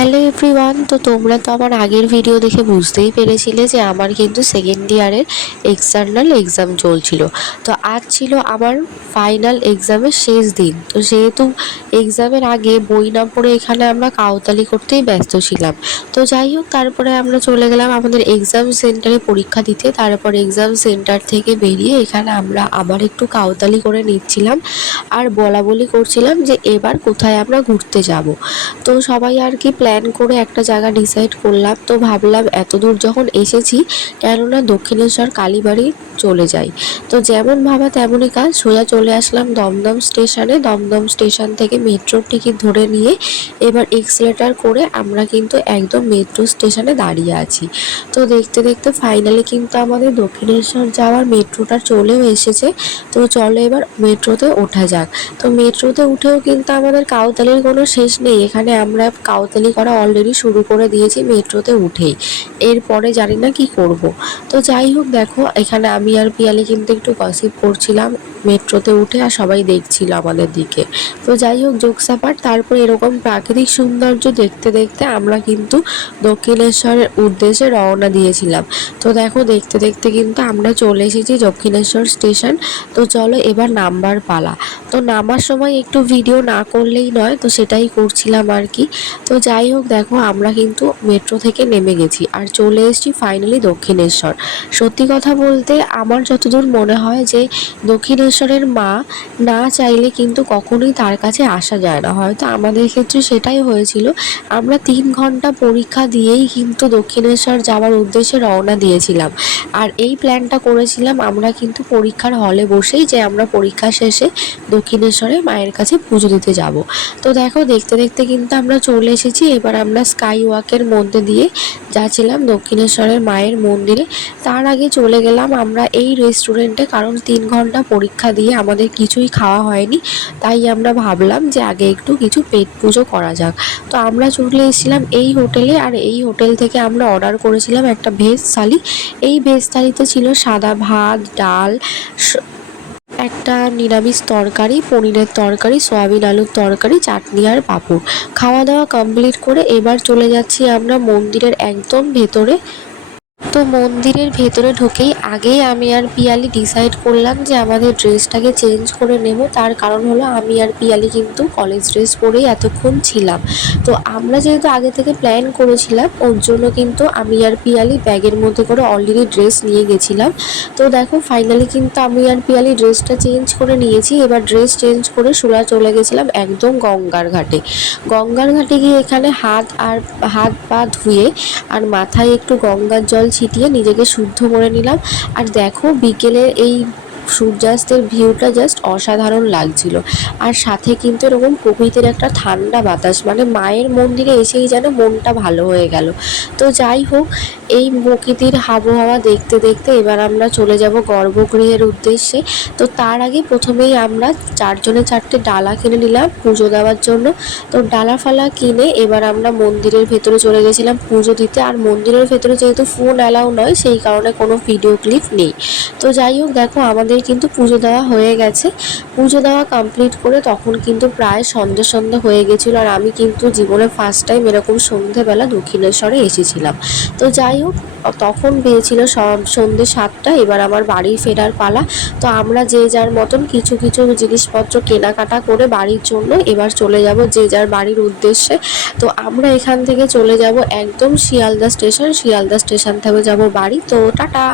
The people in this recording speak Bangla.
হ্যালো এভরিওয়ান তো তোমরা তো আমার আগের ভিডিও দেখে বুঝতেই পেরেছিলে যে আমার কিন্তু সেকেন্ড ইয়ারের এক্সটার্নাল এক্সাম চলছিল। তো আজ ছিল আমার ফাইনাল এক্সামের শেষ দিন। তো যেহেতু এক্সামের আগে বই না পড়ে এখানে আমরা কাউতালি করতেই ব্যস্ত ছিলাম। তো যাই হোক, তারপরে আমরা চলে গেলাম আমাদের এক্সাম সেন্টারে পরীক্ষা দিতে। তারপর এক্সাম সেন্টার থেকে বেরিয়ে এখানে আমরা আবার একটু কাউতালি করে নিচ্ছিলাম আর বলা বলি করছিলাম যে এবার কোথায় আমরা ঘুরতে যাব। তো সবাই আর কি প্ল্যান করে একটা জায়গা ডিসাইড করলাম। তো ভাবলাম এত দূর যখন এসেছি, কেননা দক্ষিণেশ্বর কালীবাড়ি চলে যাই। তো যেমন ভাবা তেমনই কাজ, সোজা চলে আসলাম দমদম স্টেশনে। দমদম স্টেশন থেকে মেট্রোর টিকিট ধরে নিয়ে এবার এক্সলেটার করে আমরা কিন্তু একদম মেট্রো স্টেশনে দাঁড়িয়ে আছি। তো দেখতে দেখতে ফাইনালি কিন্তু আমাদের দক্ষিণেশ্বর যাওয়ার মেট্রোটা চলেও এসেছে। তো চলো এবার মেট্রোতে ওঠা যাক। তো মেট্রোতে উঠেও কিন্তু আমাদের কাউতালির কোনো শেষ নেই। এখানে আমরা কাউতালি করা অলরেডি শুরু করে দিয়েছি মেট্রোতে উঠেই। এরপরে জানি না কি করব। তো যাই হোক দেখো, এখানে আমি আর পিয়ালি কিন্তু একটু গসিপ করছিলাম মেট্রোতে উঠে আর সবাই দেখছিল আমাদের দিকে। তো যাই হোক যোগসাপাট তারপর এরকম প্রাকৃতিক সৌন্দর্য দেখতে দেখতে আমরা কিন্তু দক্ষিণেশ্বরের উদ্দেশ্যে রওনা দিয়েছিলাম। তো দেখো, দেখতে দেখতে কিন্তু আমরা চলে এসেছি দক্ষিণেশ্বর স্টেশন। তো চলো এবার নাম্বার পালা। তো নামার সময় একটু ভিডিও না করলেই নয়, তো সেটাই করছিলাম আর কি। তো যাই হোক, দেখো, আমরা কিন্তু মেট্রো থেকে নেমে গেছি আর চলে এসেছি ফাইনালি দক্ষিণেশ্বর। সত্যি কথা বলতে, আমার যতদূর মনে হয় যে, দক্ষিণেশ্বরের মা না চাইলে কিন্তু কখনোই তার কাছে আসা যায় না। হয়তো আমাদের ক্ষেত্রে সেটাই হয়েছিল। আমরা তিন ঘণ্টা পরীক্ষা দিয়েই কিন্তু দক্ষিণেশ্বর যাওয়ার উদ্দেশ্যে রওনা দিয়েছিলাম। আর এই প্ল্যানটা করেছিলাম আমরা কিন্তু পরীক্ষার হলে বসেই যে, আমরা পরীক্ষা শেষে দক্ষিণেশ্বরে মায়ের কাছে পুজো দিতে যাব। তো দেখো, দেখতে দেখতে কিন্তু আমরা চলে এসেছি। এবার আমরা স্কাই ওয়াকের মধ্যে দিয়ে যাচ্ছিলাম দক্ষিণেশ্বরের মায়ের মন্দিরে। তার আগে চলে গেলাম আমরা এই রেস্টুরেন্টে কারণ তিন ঘণ্টা পরীক্ষা দিয়ে আমাদের কিছুই খাওয়া হয়নি। তাই আমরা ভাবলাম যে আগে একটু কিছু পেট পুজো করা যাক। তো আমরা চলে এসেছিলাম এই হোটেলে, আর এই হোটেল থেকে আমরা অর্ডার করেছিলাম একটা ভেজ থালি। এই ভেজ থালিতে ছিল সাদা ভাত, ডাল একটা নিরামিষ তরকারি, পনিরের তরকারি, সয়াবিন আলুর তরকারি, চাটনি আর পাঁপড়। খাওয়া দাওয়া কমপ্লিট করে এবার চলে যাচ্ছি আমরা মন্দিরের একদম ভেতরে। তো মন্দিরের ভেতরে ঢুকেই আগেই আমি আর পিয়ালি ডিসাইড করলাম যে আমাদের ড্রেসটাকে চেঞ্জ করে নেব। তার কারণ হলো আমি আর পিয়ালি কিন্তু কলেজ ড্রেস পরেই এতক্ষণ ছিলাম। তো আমরা যেহেতু আগে থেকে প্ল্যান করেছিলাম, ওর জন্য কিন্তু আমি আর পিয়ালি ব্যাগের মধ্যে করে অলরেডি ড্রেস নিয়ে গেছিলাম। তো দেখো ফাইনালি কিন্তু আমি আর পিয়ালি ড্রেসটা চেঞ্জ করে নিয়েছি। এবার ড্রেস চেঞ্জ করে সোজা চলে গেছিলাম একদম গঙ্গার ঘাটে। গঙ্গার ঘাটে গিয়ে এখানে হাত আর হাত পা ধুয়ে আর মাথায় একটু গঙ্গার জল ছিটিয়ে নিজেকে শুদ্ধ করে নিলাম। আর দেখো বিকেলের এই সূর্যাস্তের ভিউটা জাস্ট অসাধারণ লাগছিল। আর সাথে কিন্তু এরকম প্রকৃতির একটা ঠান্ডা বাতাস মানে মায়ের মন্দিরে এসেই যেন মনটা ভালো হয়ে গেল। তো যাই হোক, এই প্রকৃতির আবহাওয়া দেখতে দেখতে এবার আমরা চলে যাব গর্ভগৃহের উদ্দেশ্যে। তো তার আগে প্রথমেই আমরা চারজনে চারটে ডালা কিনে নিলাম পুজো দেওয়ার জন্য। তো ডালা ফালা কিনে এবার আমরা মন্দিরের ভেতরে চলে গেছিলাম পুজো দিতে। আর মন্দিরের ভেতরে যেহেতু ফোন অ্যালাউ নয়, সেই কারণে কোনো ভিডিও ক্লিপ নেই। তো যাই হোক, দেখো আমাদের কিন্তু পুজো দেওয়া হয়ে গেছে। পুজো দেওয়া কমপ্লিট করে তখন কিন্তু প্রায় সন্ধ্যে সন্ধ্যে হয়ে গেছিল আর আমি কিন্তু জীবনে ফার্স্ট টাইম এরকম সন্ধেবেলা দক্ষিণেশ্বরে এসেছিলাম। তো যাই হোক, তখন পেয়েছিল সন্ধ্যে সাতটা, এবার আমার বাড়ি ফেরার পালা। তো আমরা যে যার মতন কিছু কিছু জিনিসপত্র কেনাকাটা করে বাড়ির জন্য এবার চলে যাব যে যার বাড়ির উদ্দেশ্যে। তো আমরা এখান থেকে চলে যাব একদম শিয়ালদা স্টেশন। শিয়ালদা স্টেশন থেকে যাব বাড়ি। তো টাটা!